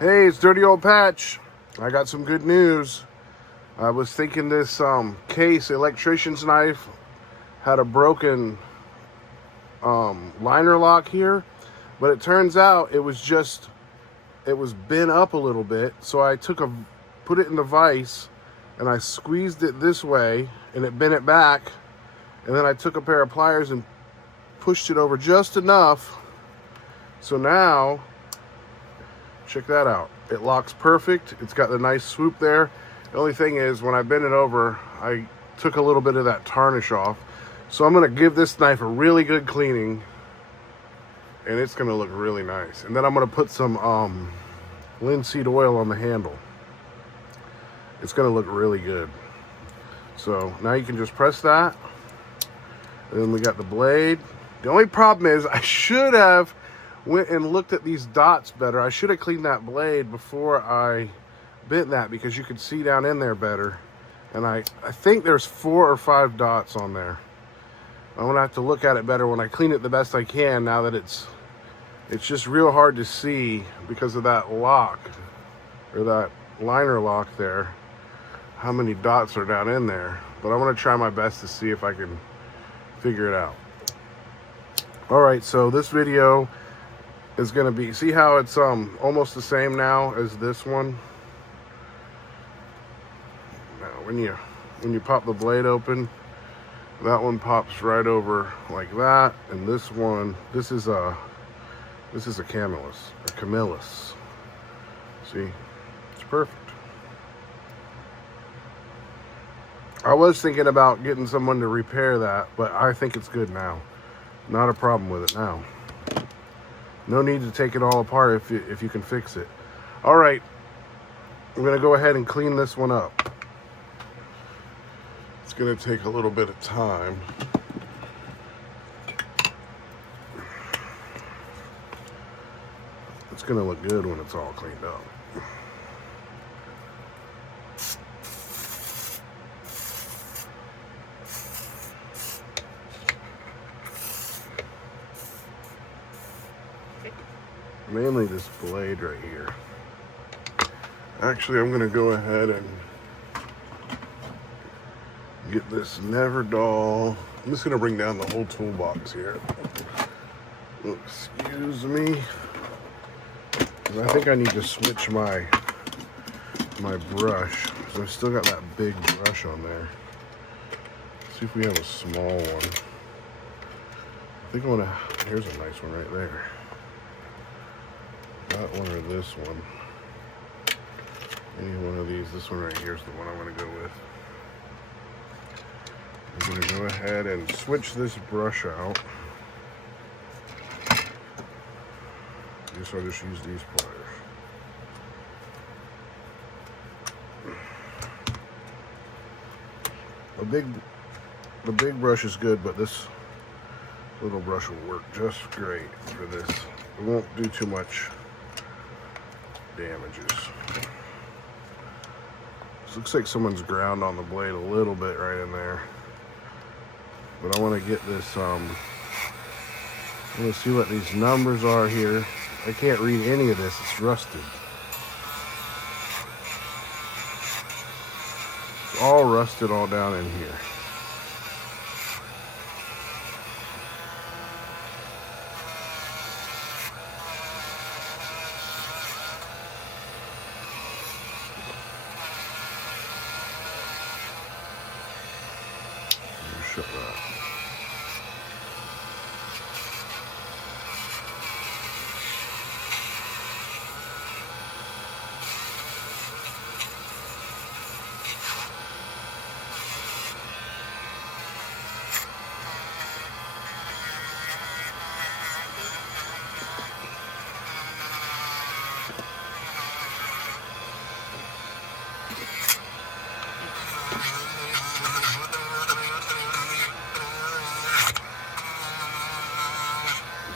Hey, it's Dirty Old Patch. I got some good news. I was thinking this case, electrician's knife, had a broken liner lock here, but it turns out it was bent up a little bit. So I put it in the vise, and I squeezed it this way, and it bent it back. And then I took a pair of pliers and pushed it over just enough. So now, check that out. It locks perfect. It's got the nice swoop there. The only thing is, when I bent it over, I took a little bit of that tarnish off. So I'm going to give this knife a really good cleaning, and it's going to look really nice. And then I'm going to put some linseed oil on the handle. It's going to look really good. So now you can just press that. And then we got the blade. The only problem is I should have went and looked at these dots better. I should have cleaned that blade before I bent that, because you could see down in there better. And I think there's 4 or 5 dots on there. I'm gonna have to look at it better when I clean it the best I can, now that it's just real hard to see because of that lock, or that liner lock there, how many dots are down in there. But I'm gonna try my best to see if I can figure it out. All right, so this video is going to be, see how it's almost the same now as this one. Now when you pop the blade open, that one pops right over like that, and this one, this is a Camillus. See, it's perfect. I was thinking about getting someone to repair that, but I think it's good now. Not a problem with it now. No need to take it all apart if you can fix it. All right, I'm gonna go ahead and clean this one up. It's gonna take a little bit of time. It's gonna look good when it's all cleaned up. Mainly this blade right here. Actually, I'm gonna go ahead and get this never dull. I'm just gonna bring down the whole toolbox here. Excuse me. I think I need to switch my brush. So I've still got that big brush on there. Let's see if we have a small one. I think I wanna, here's a nice one right there. That one or this one. Any one of these. This one right here is the one I'm going to go with. I'm going to go ahead and switch this brush out. I'll just use these pliers. The big brush is good, but this little brush will work just great for this. It won't do too much damages. This looks like someone's ground on the blade a little bit right in there. But I want to get this, I want to see what these numbers are here. I can't read any of this, it's rusted. It's all rusted all down in here. Shut that.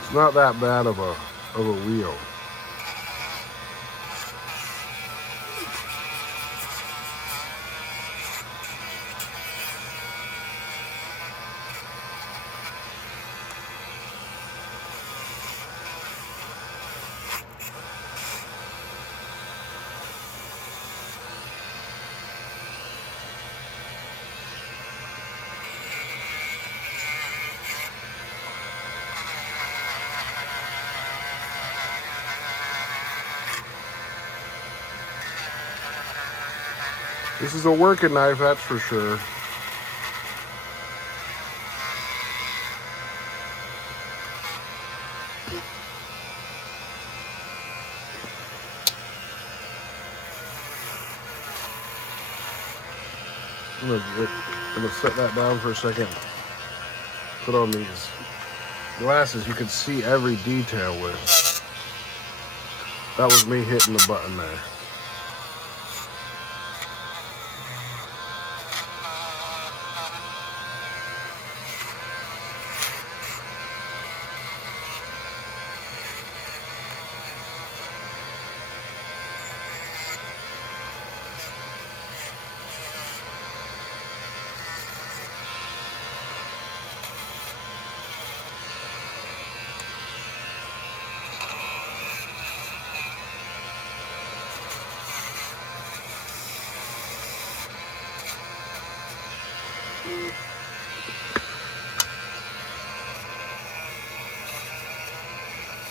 It's not that bad of a wheel. This is a working knife, that's for sure. I'm gonna set that down for a second. Put on these glasses you can see every detail with. That was me hitting the button there.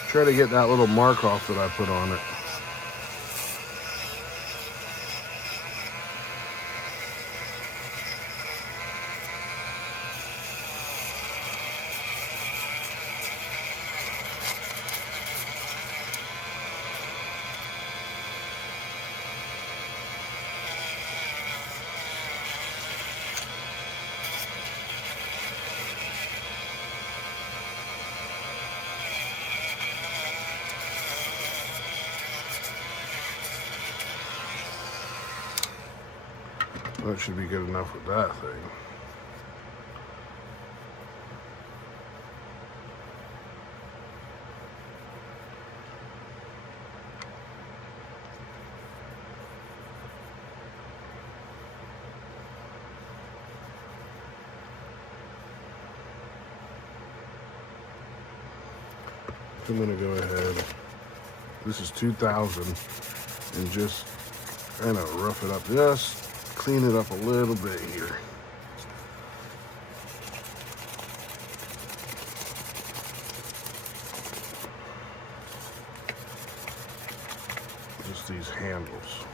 Try to get that little mark off that I put on it. That should be good enough with that thing. I'm gonna go ahead. This is 2000, and just kind of rough it up, just clean it up a little bit here. Just these handles.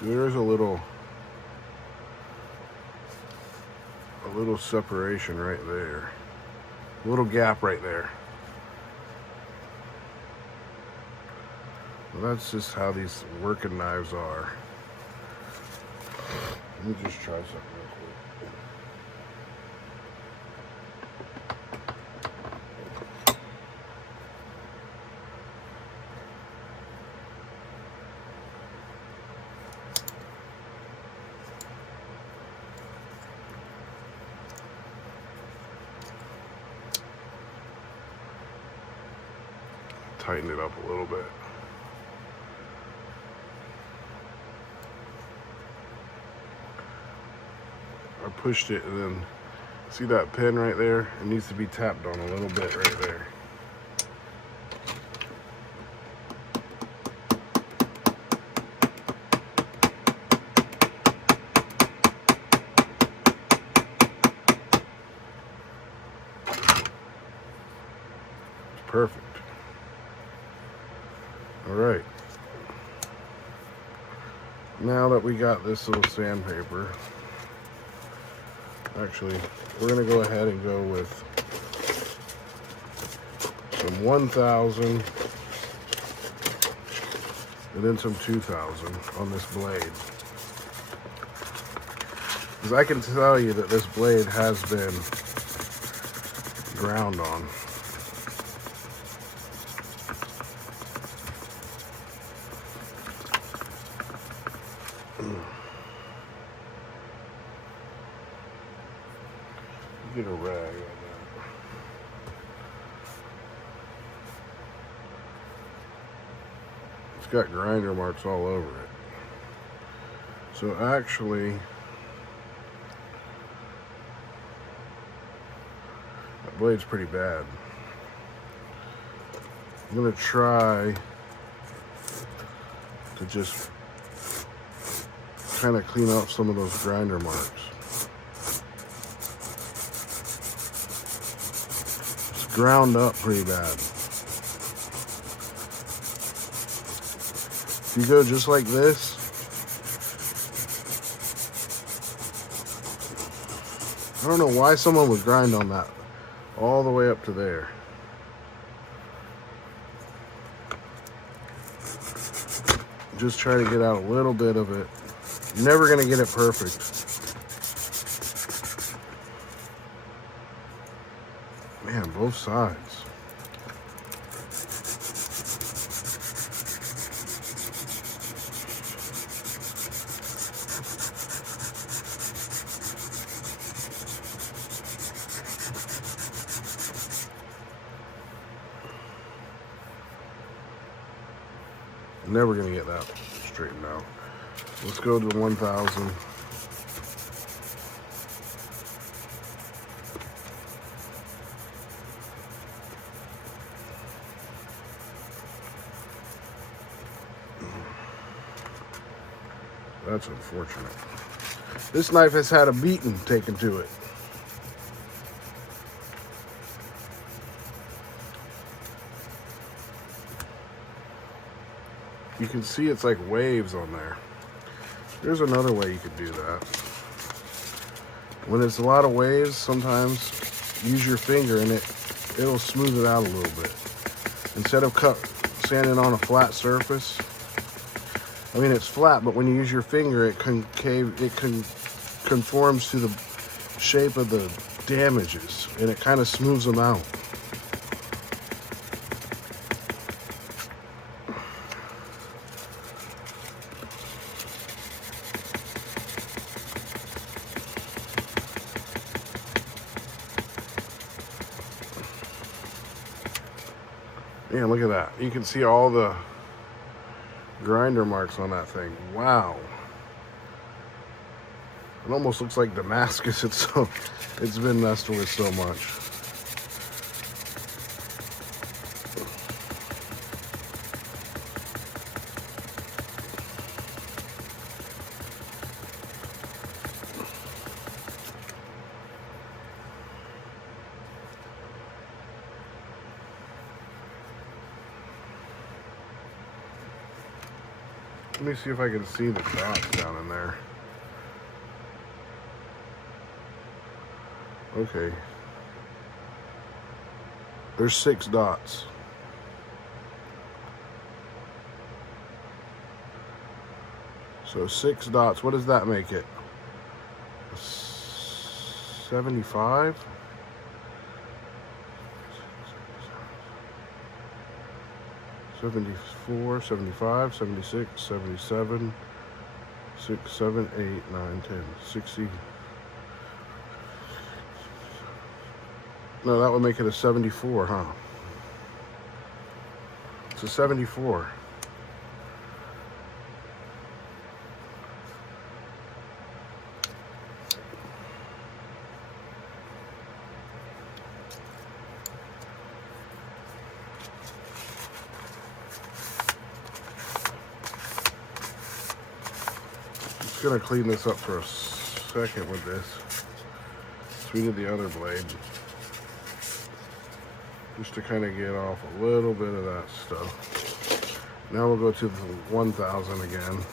See, there's a little separation right there. A little gap right there. Well, that's just how these working knives are. Let me just try something real quick. Tighten it up a little bit. I pushed it, and then see that pin right there? It needs to be tapped on a little bit right there. It's perfect. All right, now that we got this little sandpaper, actually, we're gonna go ahead and go with some 1000 and then some 2000 on this blade. Because I can tell you that this blade has been ground on. Get a rag on that. It's got grinder marks all over it. So actually, that blade's pretty bad. I'm gonna try to just kind of clean up some of those grinder marks. ground up pretty bad. If you go just like this, I don't know why someone would grind on that all the way up to there. Just try to get out a little bit of it. You're never going to get it perfect. Man, both sides. Never gonna get that straightened out. Let's go to the 1000. That's unfortunate. This knife has had a beating taken to it. You can see it's like waves on there. There's another way you could do that. When it's a lot of waves, sometimes use your finger and it'll smooth it out a little bit. Instead of sanding on a flat surface, I mean it's flat, but when you use your finger, it conforms to the shape of the damages, and it kind of smooths them out. Yeah, look at that. You can see all the grinder marks on that thing. Wow. It almost looks like Damascus. It's been messed with so much. Let me see if I can see the dots down in there. Okay. There's 6 dots. So 6 dots, what does that make it? 75? 74, 75, 76, 77, 6, 7, 8, 9, 10, 60. No, that would make it a 74, huh? It's a 74. I'm gonna clean this up for a second with this. So we need the other blade. Just to kind of get off a little bit of that stuff. Now we'll go to the 1000 again.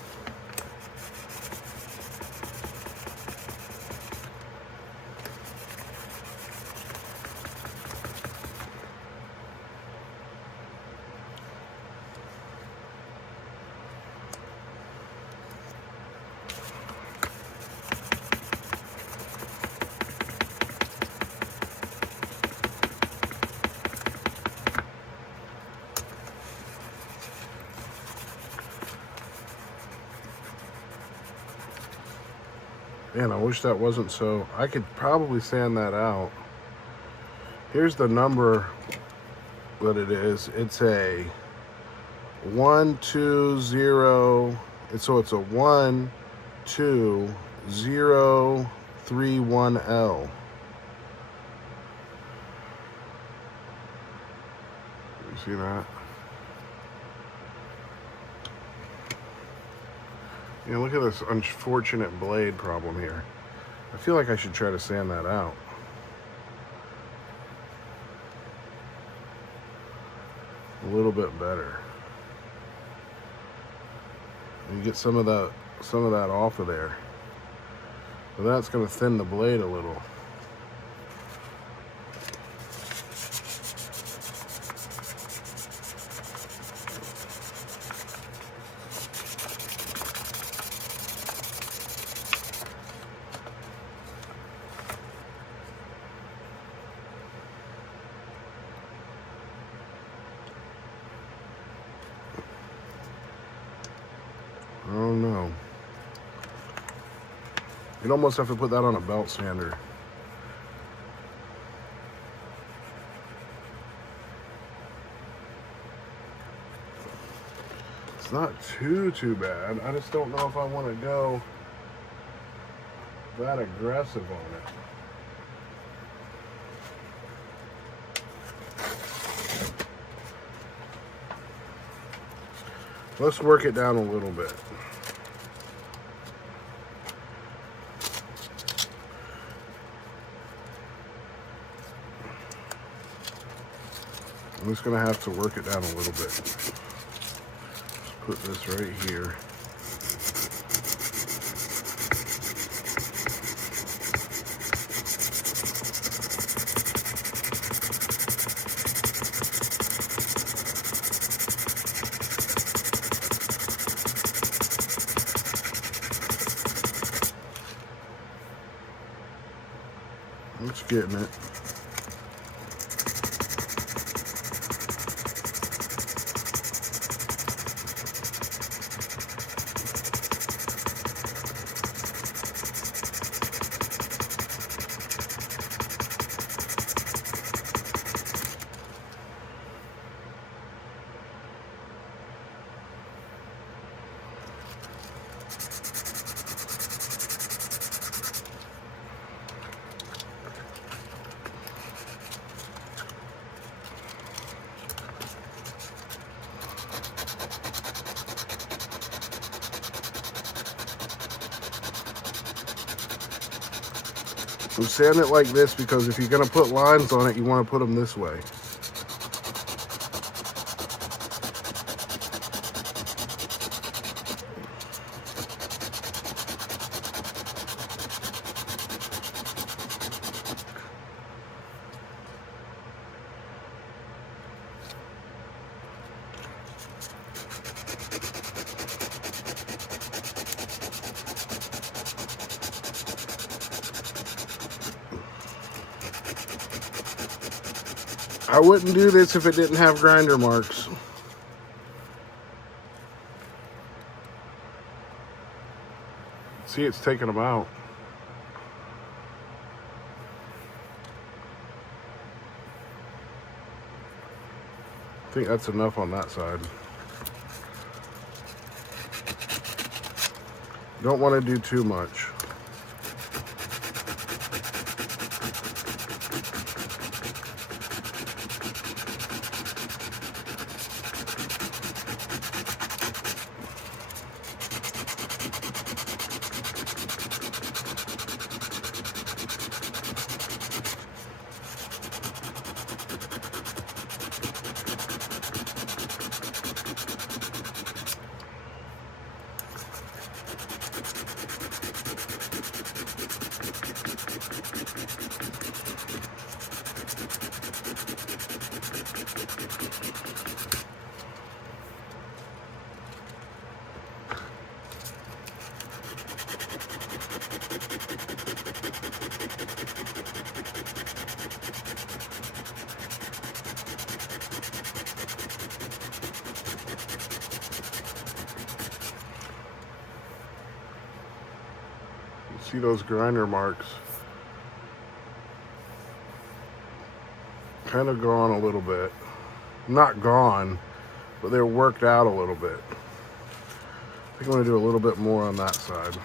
Man, I wish that wasn't so. I could probably sand that out. Here's the number that it is. It's a 120. So it's a 12031L. You see that? Yeah, look at this unfortunate blade problem here. I feel like I should try to sand that out. a little bit better. You get some of that off of there. So that's going to thin the blade a little. I don't know. You'd almost have to put that on a belt sander. It's not too bad. I just don't know if I want to go that aggressive on it. Let's work it down a little bit. I'm just going to have to work it down a little bit. Just put this right here. It's getting it. I'm sanding it like this because if you're going to put lines on it, you want to put them this way. I wouldn't do this if it didn't have grinder marks. See, it's taking them out. I think that's enough on that side. Don't want to do too much. See those grinder marks kind of gone a little bit. Not gone, but they're worked out a little bit. I think I'm going to do a little bit more on that side.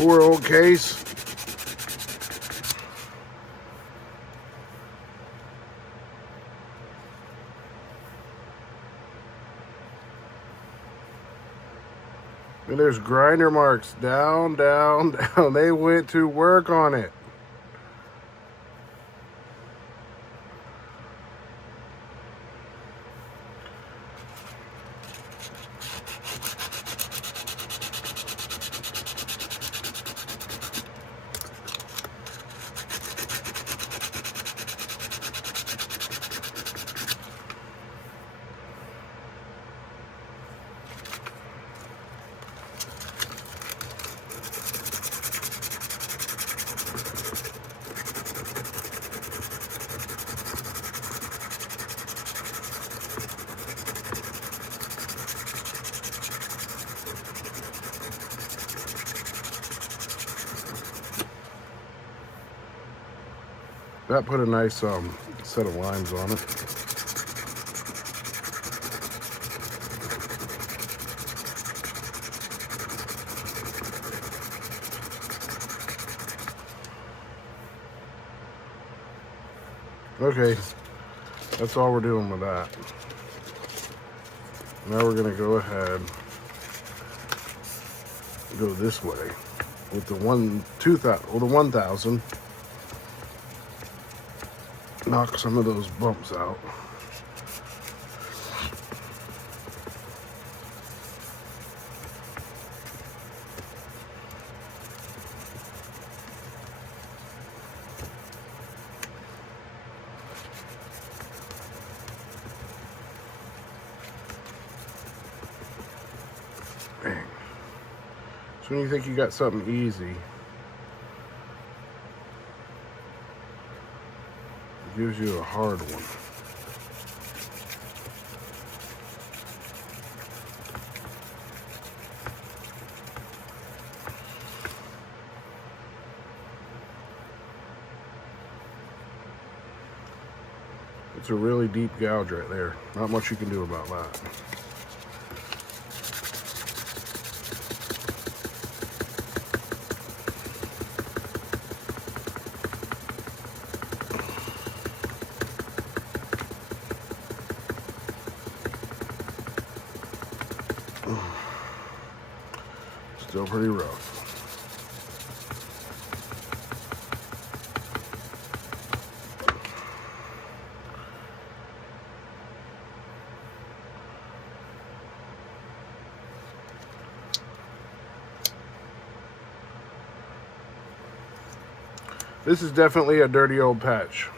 Poor old case. there's grinder marks down, down, down. They went to work on it. That put a nice set of lines on it. Okay, that's all we're doing with that. Now we're gonna go ahead and go this way with the 1,000. Knock some of those bumps out. Bang. So when you think you got something easy, it gives you a hard one. It's a really deep gouge right there. Not much you can do about that. Still pretty rough. This is definitely a dirty old patch.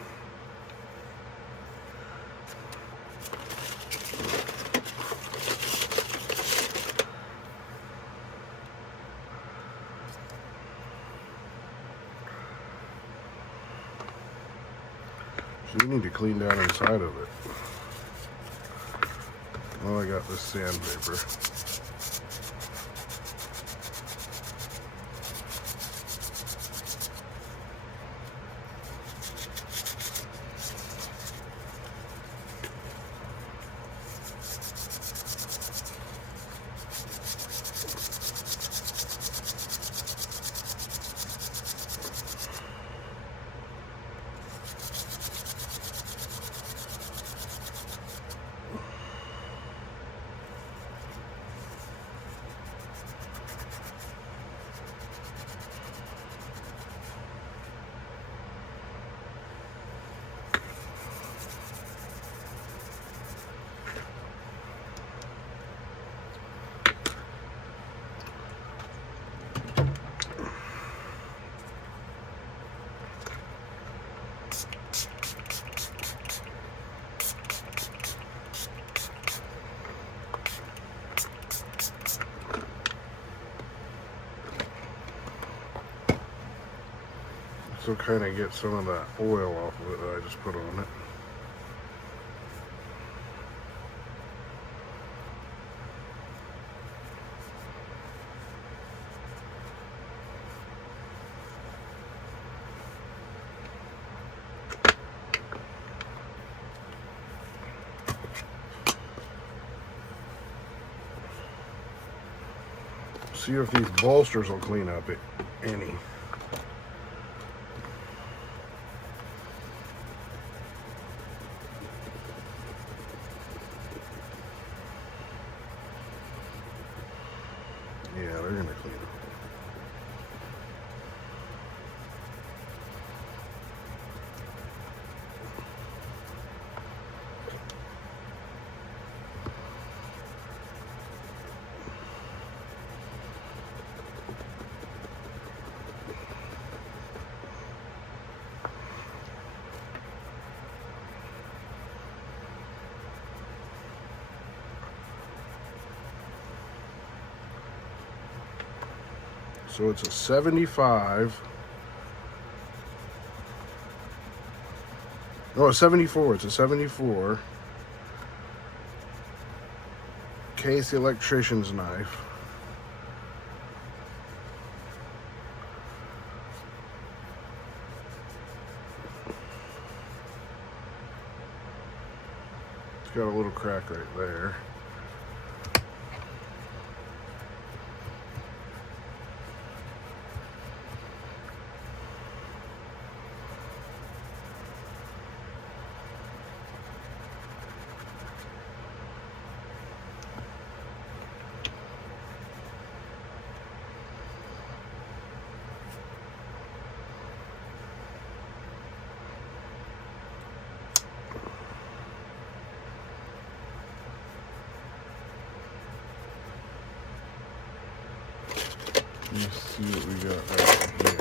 So you need to clean down inside of it. Well, I got this sandpaper. So kind of get some of that oil off of it that I just put on it. See if these bolsters will clean up it any. Yeah, So it's a 75. No, a 74. It's a 74. Case electrician's knife. It's got a little crack right there. Let's see what we got right here.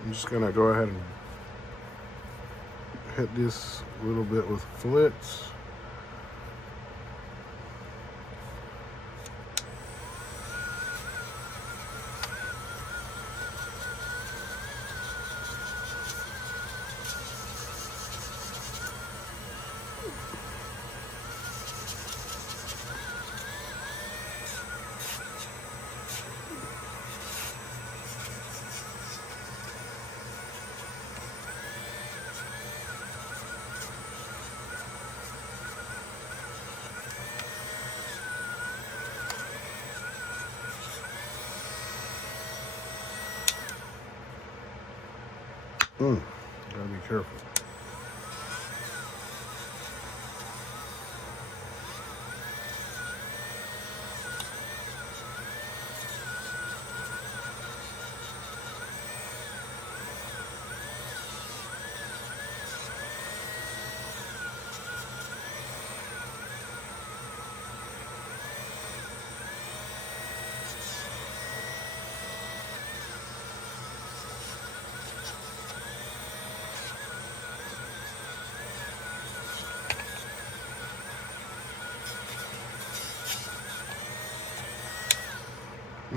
I'm just gonna go ahead and hit this a little bit with flits. Gotta be careful.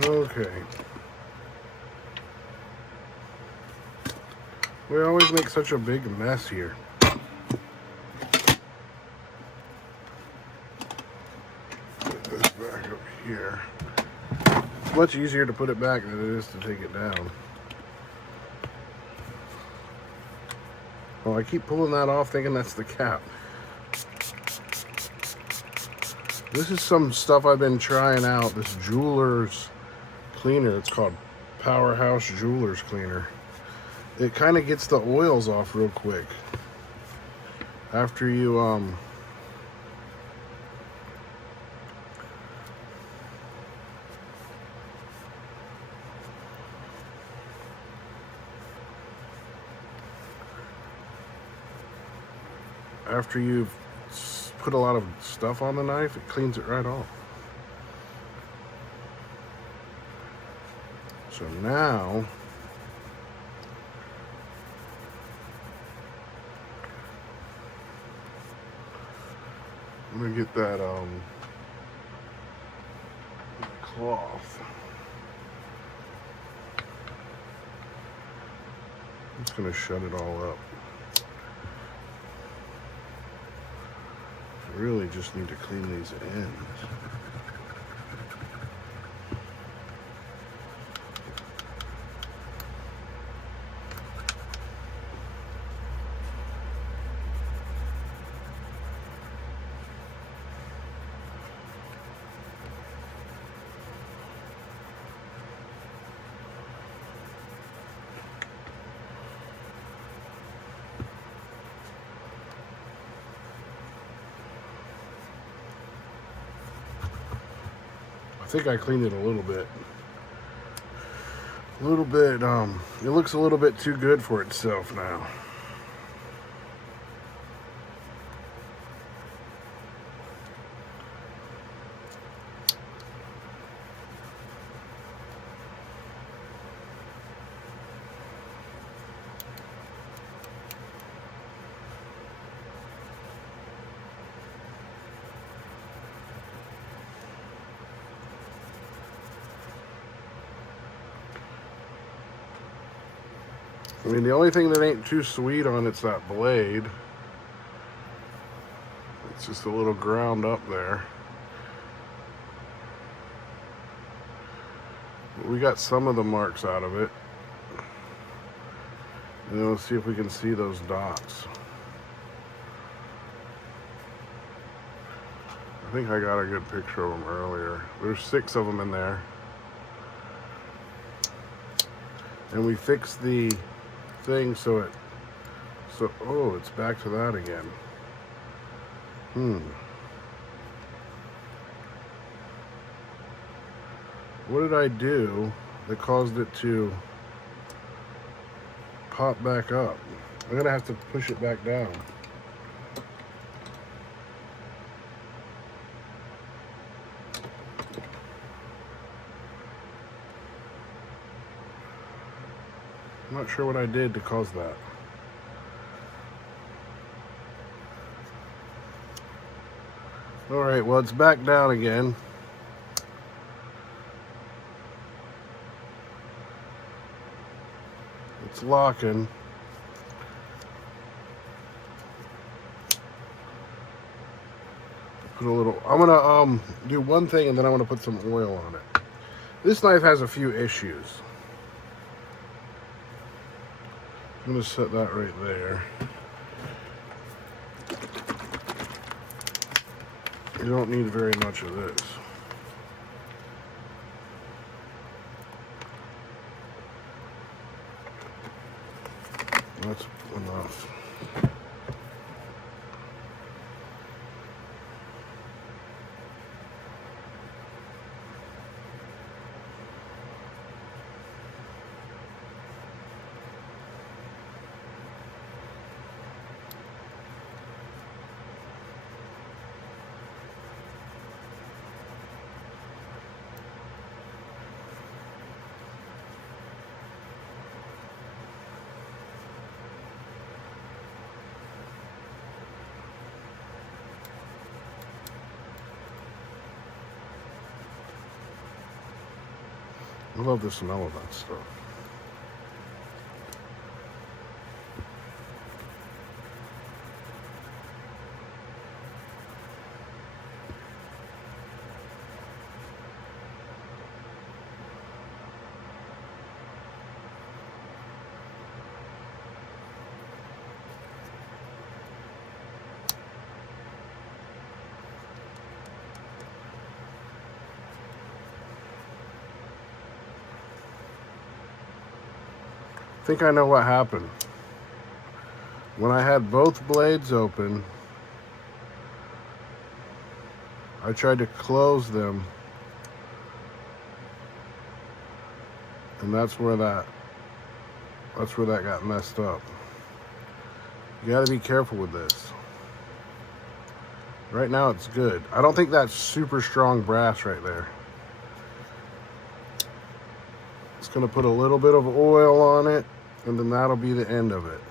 Okay. We always make such a big mess here. Put this back up here. It's much easier to put it back than it is to take it down. Oh, I keep pulling that off thinking that's the cap. This is some stuff I've been trying out. This jeweler's cleaner. It's called Powerhouse Jeweler's Cleaner. It kind of gets the oils off real quick. After you put a lot of stuff on the knife, it cleans it right off. So now I'm gonna get that cloth. I'm just gonna shut it all up. I really just need to clean these ends. I think I cleaned it a little bit. It looks a little bit too good for itself now. I mean, the only thing that ain't too sweet on it's that blade. It's just a little ground up there. But we got some of the marks out of it. And then let's see if we can see those dots. I think I got a good picture of them earlier. There's 6 of them in there. And we fixed the thing so oh, it's back to that again. What did I do that caused it to pop back up? I'm gonna have to push it back down. I'm not sure what I did to cause that. All right, well, it's back down again. It's locking. Put a little, I'm gonna do one thing and then I'm gonna put some oil on it. This knife has a few issues. I'm gonna set that right there. You don't need very much of this. That's enough. I love the smell of that stuff. I think I know what happened. When I had both blades open, I tried to close them, and that's where that got messed up. You gotta be careful with this. Right now it's good. I don't think that's super strong brass right there. It's going to put a little bit of oil on it, and then that'll be the end of it.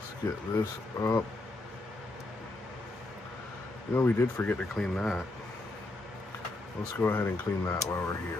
Let's get this up. You know, we did forget to clean that. Let's go ahead and clean that while we're here.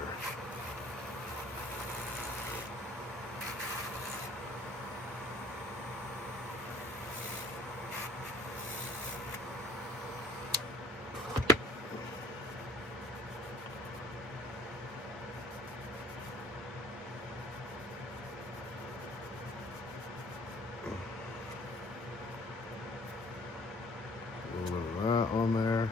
A little bit of that on there.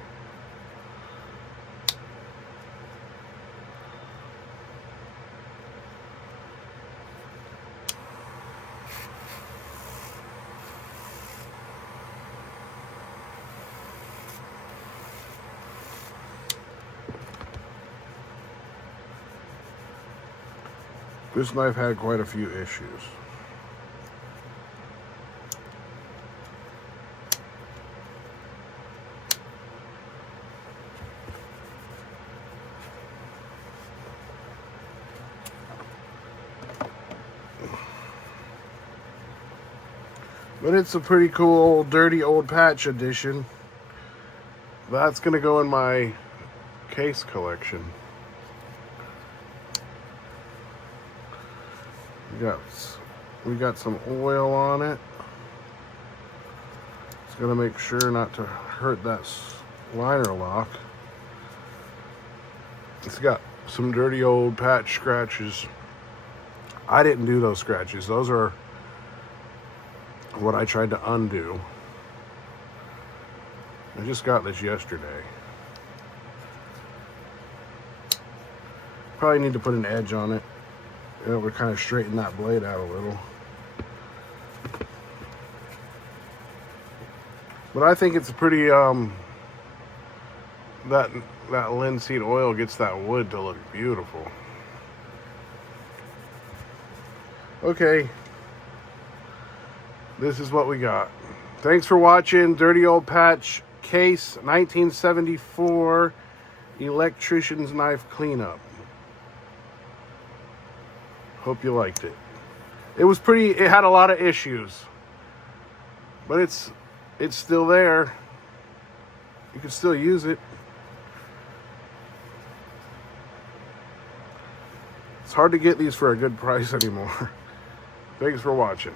This knife had quite a few issues. But it's a pretty cool, dirty old patch edition. That's gonna go in my case collection. We got some oil on it. It's gonna make sure not to hurt that liner lock. It's got some dirty old patch scratches. I didn't do those scratches. Those are what I tried to undo. I just got this yesterday. Probably need to put an edge on it. It would kind of straighten that blade out a little. But I think it's pretty, that linseed oil gets that wood to look beautiful. Okay. This is what we got. Thanks for watching. Dirty Old Patch Case 1974 Electrician's Knife Cleanup. Hope you liked it. It had a lot of issues, but it's still there. You can still use it. It's hard to get these for a good price anymore. Thanks for watching.